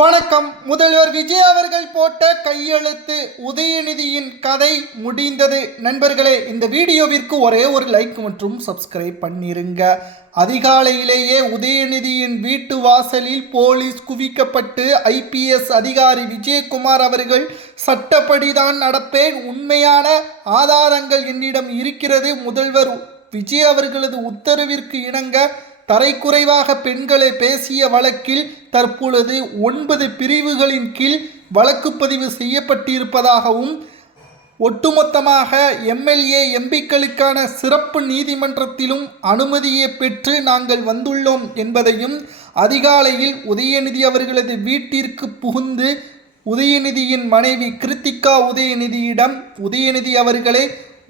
வணக்கம். முதல்வர் விஜய் அவர்கள் போட்ட கையெழுத்து, உதயநிதியின் கதை முடிந்தது. நண்பர்களே, இந்த வீடியோவிற்கு ஒரே ஒரு லைக் மற்றும் சப்ஸ்கிரைப் பண்ணிருங்க. அதிகாலையிலேயே உதயநிதியின் வீட்டு வாசலில் போலீஸ் குவிக்கப்பட்டு ஐபிஎஸ் அதிகாரி விஜயகுமார் அவர்கள் சட்டப்படிதான் நடப்பேன், உண்மையான ஆதாரங்கள் என்னிடம் இருக்கிறது, முதல்வர் விஜய் அவர்களது உத்தரவிற்கு இணங்க தரைக்குறைவாக பெண்களை பேசிய வழக்கில் தற்பொழுது 9 பிரிவுகளின் கீழ் வழக்கு பதிவு செய்யப்பட்டிருப்பதாகவும், ஒட்டுமொத்தமாக எம்எல்ஏ எம்பிக்களுக்கான சிறப்பு நீதிமன்றத்திலும் அனுமதியை பெற்று நாங்கள் வந்துள்ளோம் என்பதையும், அதிகாலையில் உதயநிதி அவர்களது வீட்டிற்கு புகுந்து உதயநிதியின் மனைவி கிருத்திகா உதயநிதியிடம், உதயநிதி அவர்களே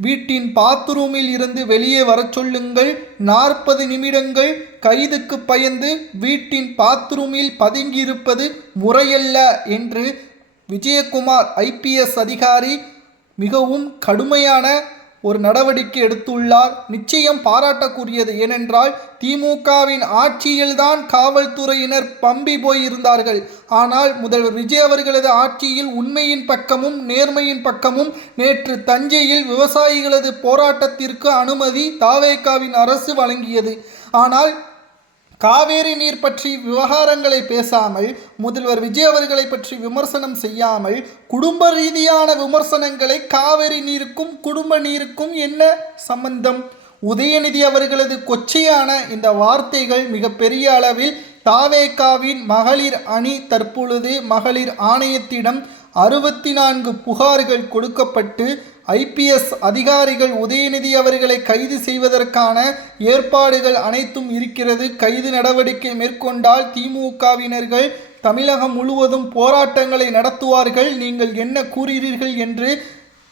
வீட்டின் பாத்ரூமில் இருந்து வெளியே வர சொல்லுங்கள், 40 நிமிடங்கள் கைதுக்கு பயந்து வீட்டின் பாத்ரூமில் பதுங்கியிருப்பது முறையல்ல என்று விஜயகுமார் ஐபிஎஸ் அதிகாரி மிகவும் கடுமையான ஒரு நடவடிக்கை எடுத்துள்ளார். நிச்சயம் பாராட்டக்கூடியது. ஏனென்றால் திமுகவின் ஆட்சியில்தான் காவல்துறையினர் பம்பி போயிருந்தார்கள். ஆனால் முதல்வர் விஜய் அவர்களது ஆட்சியில் உண்மையின் பக்கமும் நேர்மையின் பக்கமும் நேற்று தஞ்சையில் விவசாயிகளது போராட்டத்திற்கு அனுமதி தாவேகாவின் அரசு வழங்கியது. ஆனால் காவேரி நீர் பற்றி விவகாரங்களை பேசாமல், முதல்வர் விஜய் அவர்களை பற்றி விமர்சனம் செய்யாமல், குடும்ப ரீதியான விமர்சனங்களை, காவேரி நீருக்கும் குடும்ப நீருக்கும் என்ன சம்பந்தம்? உதயநிதி அவர்களது கொச்சையான இந்த வார்த்தைகள் மிகப்பெரிய அளவில் தாவேகாவின் மகளிர் அணி தற்பொழுது மகளிர் ஆணையத்திடம் 64 புகார்கள் கொடுக்கப்பட்டு ஐபிஎஸ் அதிகாரிகள் உதயநிதி அவர்களை கைது செய்வதற்கான ஏற்பாடுகள் அனைத்தும் இருக்கிறது. கைது நடவடிக்கை மேற்கொண்டால் திமுகவினர்கள் தமிழகம் முழுவதும் போராட்டங்களை நடத்துவார்கள், நீங்கள் என்ன கூறுகிறீர்கள் என்று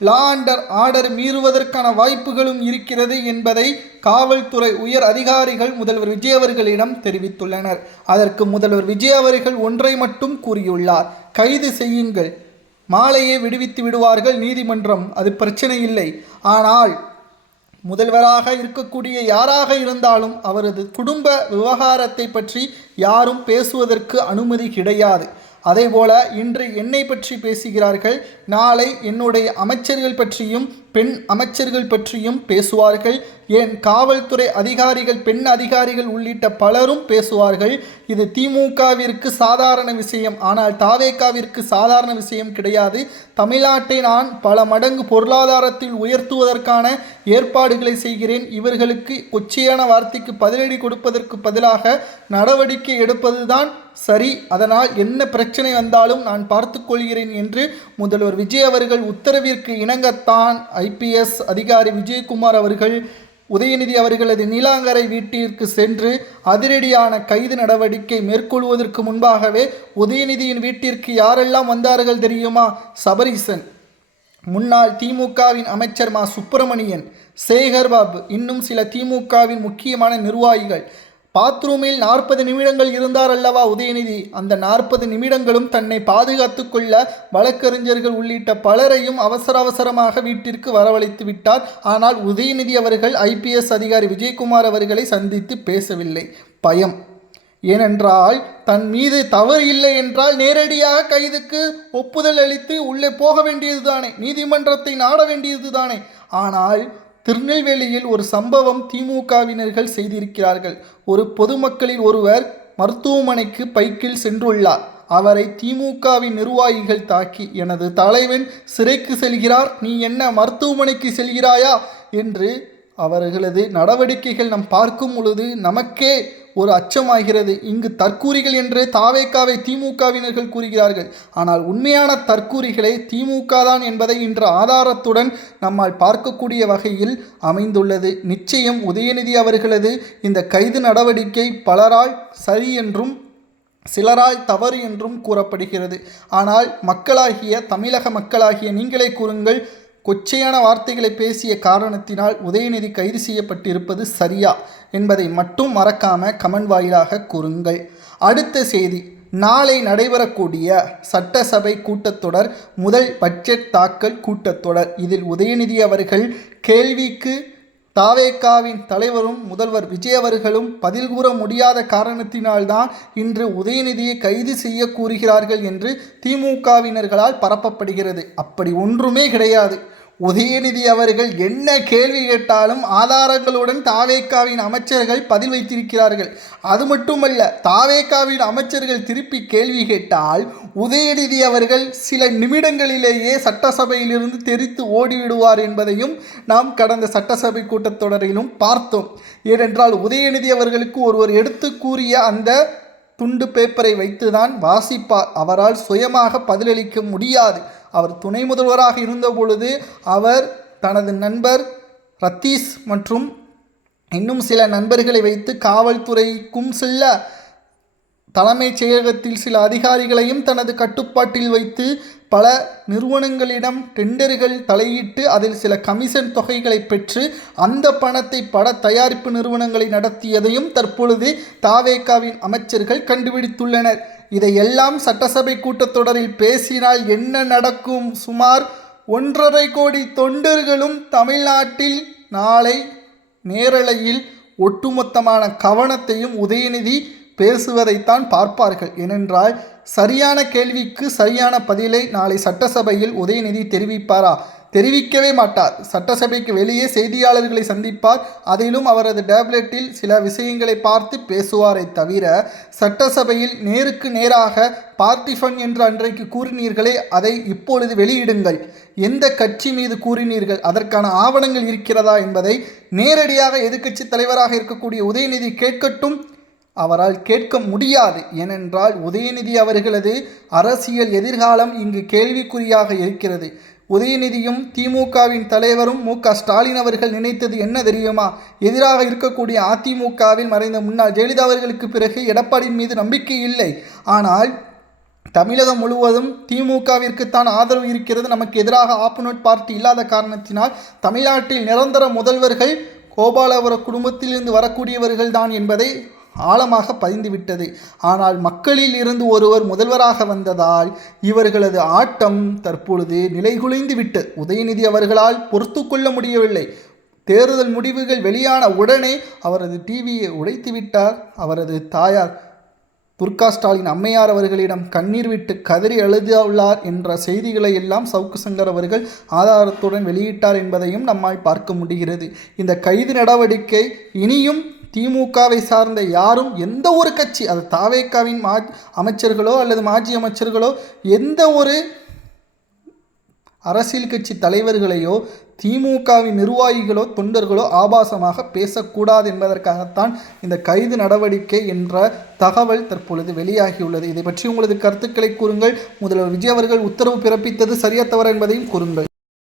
லா அண்ட் ஆர்டர் மீறுவதற்கான வாய்ப்புகளும் இருக்கிறது என்பதை காவல்துறை உயர் அதிகாரிகள் முதல்வர் விஜய் அவர்களிடம் தெரிவித்துள்ளனர். அதற்கு முதல்வர் விஜய் அவர்கள் ஒன்றை மட்டும் கூறியுள்ளார், கைது செய்யுங்கள், மாலையே விடுவித்து விடுவார்கள் நீதிமன்றம், அது பிரச்சனை இல்லை. ஆனால் முதல்வராக இருக்கக்கூடிய யாராக இருந்தாலும் அவரது குடும்ப விவகாரத்தை பற்றி யாரும் பேசுவதற்கு அனுமதி கிடையாது. அதேபோல இன்று என்னை பற்றி பேசுகிறார்கள், நாளை என்னுடைய அமைச்சர்கள் பற்றியும் பெண் அமைச்சர்கள் பற்றியும் பேசுவார்கள். ஏன் காவல்துறை அதிகாரிகள், பெண் அதிகாரிகள் உள்ளிட்ட பலரும் பேசுவார்கள். இது திமுகவிற்கு சாதாரண விஷயம், ஆனால் தாவேகாவிற்கு சாதாரண விஷயம் கிடையாது. தமிழ்நாட்டை நான் பல மடங்கு பொருளாதாரத்தில் உயர்த்துவதற்கான ஏற்பாடுகளை செய்கிறேன். இவர்களுக்கு கொச்சையான வார்த்தைக்கு பதிலடி கொடுப்பதற்கு பதிலாக நடவடிக்கை எடுப்பதுதான் சரி. அதனால் என்ன பிரச்சனை வந்தாலும் நான் பார்த்து கொள்கிறேன் என்று முதல்வர் விஜய் அவர்கள் உத்தரவிற்கு இணங்கத்தான் ஐபிஎஸ் அதிகாரி விஜயகுமார் அவர்கள் உதயநிதி அவர்களது நீலாங்கரை வீட்டிற்கு சென்று அதிரடியான கைது நடவடிக்கை மேற்கொள்வதற்கு முன்பாகவே உதயநிதியின் வீட்டிற்கு யாரெல்லாம் வந்தார்கள் தெரியுமா? சபரீசன், முன்னாள் திமுகவின் அமைச்சர் மா சுப்பிரமணியன், சேகர்பாபு, இன்னும் சில திமுகவின் முக்கியமான நிர்வாகிகள். பாத்ரூமில் 40 நிமிடங்கள் இருந்தார் அல்லவா உதயநிதி, அந்த 40 நிமிடங்களும் தன்னை பாதுகாத்து கொள்ள வழக்கறிஞர்கள் உள்ளிட்ட பலரையும் அவசரமாக வீட்டிற்கு வரவழைத்து விட்டார். ஆனால் உதயநிதி அவர்கள் ஐபிஎஸ் அதிகாரி விஜயகுமார் அவர்களை சந்தித்து பேசவில்லை. பயம். ஏனென்றால் தன் மீது தவறு இல்லை என்றால் நேரடியாக கைதுக்கு ஒப்புதல் அளித்து உள்ளே போக வேண்டியதுதானே, நீதிமன்றத்தை நாட வேண்டியதுதானே. ஆனால் திருநெல்வேலியில் ஒரு சம்பவம் திமுகவினர்கள் செய்திருக்கிறார்கள். ஒரு பொதுமக்களில் ஒருவர் மருத்துவமனைக்கு பைக்கில் சென்றுள்ளார். அவரை திமுகவின் நிர்வாகிகள் தாக்கி, எனது தலைவன் சிறைக்கு செல்கிறார், நீ என்ன மருத்துவமனைக்கு செல்கிறாயா என்று அவர்களது நடவடிக்கைகள் நாம் பார்க்கும் பொழுது நமக்கே ஒரு அச்சமாகிறது. இங்கு தற்கூரிகள் என்று தாவேகாவை திமுகவினர்கள் கூறுகிறார்கள். ஆனால் உண்மையான தற்கூரிகளை திமுக தான் என்பதை இன்று ஆதாரத்துடன் நம்மால் பார்க்கக்கூடிய வகையில் அமைந்துள்ளது. நிச்சயம் உதயநிதி அவர்களது இந்த கைது நடவடிக்கை பலரால் சரி என்றும் சிலரால் தவறு என்றும் கூறப்படுகிறது. ஆனால் மக்களாகிய தமிழக மக்களாகிய நீங்களே கூறுங்கள், கொச்சையான வார்த்தைகளை பேசிய காரணத்தினால் உதயநிதி கைது செய்யப்பட்டிருப்பது சரியா என்பதை மட்டும் மறக்காம கமெண்ட் வாயிலாக கூறுங்கள். அடுத்த செய்தி, நாளை நடைபெறக்கூடிய சட்டசபை கூட்டத்தொடர் முதல் பட்ஜெட் தாக்கல் கூட்டத்தொடர். இதில் உதயநிதி அவர்கள் கேள்விக்கு தாவேகாவின் தலைவரும் முதல்வர் விஜய் அவர்களும் பதில் கூற முடியாத காரணத்தினால்தான் இன்று உதயநிதியை கைது செய்ய கூறுகிறார்கள் என்று திமுகவினர்களால் பரப்பப்படுகிறது. அப்படி ஒன்றுமே கிடையாது. உதயநிதி அவர்கள் என்ன கேள்வி கேட்டாலும் ஆதாரங்களுடன் தாவேகாவின் அமைச்சர்கள் பதில் வைத்திருக்கிறார்கள். அது மட்டுமல்ல, தாவேகாவின் அமைச்சர்கள் திருப்பி கேள்வி கேட்டால் உதயநிதி அவர்கள் சில நிமிடங்களிலேயே சட்டசபையிலிருந்து தெரித்து ஓடிவிடுவார் என்பதையும் நாம் கடந்த சட்டசபை கூட்டத்தொடரிலும் பார்த்தோம். ஏனென்றால் உதயநிதி அவர்களுக்கு ஒருவர் எடுத்து கூறிய அந்த துண்டு பேப்பரை வைத்துதான் வாசிப்பார். அவரால் சுயமாக பதிலளிக்க முடியாது. அவர் துணை முதல்வராக இருந்தபொழுது அவர் தனது நண்பர் ரத்தீஸ் மற்றும் இன்னும் சில நண்பர்களை வைத்து காவல்துறைக்கும் செல்ல தலைமைச் செயலகத்தில் சில அதிகாரிகளையும் தனது கட்டுப்பாட்டில் வைத்து பல நிறுவனங்களிடம் டெண்டர்கள் தலையிட்டு அதில் சில கமிஷன் தொகைகளை பெற்று அந்த பணத்தை பட தயாரிப்பு நிறுவனங்களை நடத்தியதையும் தற்பொழுது தாவேகாவின் அமைச்சர்கள் கண்டுபிடித்துள்ளனர். இதையெல்லாம் சட்டசபை கூட்டத்தொடரில் பேசினால் என்ன நடக்கும்? சுமார் 1.5 கோடி தொண்டர்களும் தமிழ்நாட்டில் நாளை நேரலையில் ஒட்டுமொத்தமான கவனத்தையும் உதயநிதி பேசுவதைத்தான் பார்ப்பார்கள். ஏனென்றால் சரியான கேள்விக்கு சரியான பதிலை நாளை சட்டசபையில் உதயநிதி தெரிவிப்பாரா? தெரிவிக்கவே மாட்டார். சட்டசபைக்கு வெளியே செய்தியாளர்களை சந்திப்பார். அதிலும் அவரது டேப்லெட்டில் சில விஷயங்களை பார்த்து பேசுவாரை தவிர சட்டசபையில் நேருக்கு நேராக பார்ட்டி ஃபண்ட் என்று அன்றைக்கு கூறினீர்களே, அதை இப்பொழுது வெளியிடுங்கள். எந்த கட்சி மீது கூறினீர்கள், அதற்கான ஆவணங்கள் இருக்கிறதா என்பதை நேரடியாக எதிர்க்கட்சி தலைவராக இருக்கக்கூடிய உதயநிதி கேட்கட்டும். அவரால் கேட்க முடியாது. ஏனென்றால் உதயநிதி அவர்களது அரசியல் எதிர்காலம் இங்கு கேள்விக்குறியாக இருக்கிறது. உதயநிதியும் திமுகவின் தலைவரும் மு.க.ஸ்டாலின் அவர்கள் நினைத்தது என்ன தெரியுமா? எதிராக இருக்கக்கூடிய அதிமுகவில் மறைந்த முன்னாள் ஜெயலலிதா அவர்களுக்கு பிறகு எடப்பாடியின் மீது நம்பிக்கை இல்லை. ஆனால் தமிழகம் முழுவதும் திமுகவிற்குத்தான் ஆதரவு இருக்கிறது. நமக்கு எதிராக ஆப்போனன்ட் பார்ட்டி இல்லாத காரணத்தினால் தமிழ்நாட்டில் நிரந்தர முதல்வர்கள் கோபாலபுர குடும்பத்திலிருந்து வரக்கூடியவர்கள் தான் என்பதை ஆழமாக பதிந்துவிட்டது. ஆனால் மக்களில் இருந்து ஒருவர் முதல்வராக வந்ததால் இவர்களது ஆட்டம் தற்பொழுது நிலைகுலைந்து விட்டது. உதயநிதி அவர்களால் பொறுத்து கொள்ள முடியவில்லை. தேர்தல் முடிவுகள் வெளியான உடனே அவரது டிவியை உடைத்து விட்டார். அவரது தாயார் மு.க.ஸ்டாலின் அம்மையார் அவர்களிடம் கண்ணீர் விட்டு கதறி அழுதுள்ளார் என்ற செய்திகளை எல்லாம் சவுக்கு சங்கர் அவர்கள் ஆதாரத்துடன் வெளியிட்டார் என்பதையும் நம்மால் பார்க்க முடிகிறது. இந்த கைது நடவடிக்கை இனியும் திமுகவை சார்ந்த யாரும், எந்த ஒரு கட்சி, அது தாவேகாவின் அமைச்சர்களோ அல்லது மாஜி அமைச்சர்களோ, எந்த ஒரு அரசியல் கட்சி தலைவர்களையோ திமுகவின் நிர்வாகிகளோ தொண்டர்களோ ஆபாசமாக பேசக்கூடாது என்பதற்காகத்தான் இந்த கைது நடவடிக்கை என்ற தகவல் தற்பொழுது வெளியாகியுள்ளது. இதை பற்றி உங்களது கருத்துக்களை கூறுங்கள். முதல்வர் விஜய் அவர்கள் உத்தரவு பிறப்பித்தது சரியா தவறா என்பதையும் கூறுங்கள்.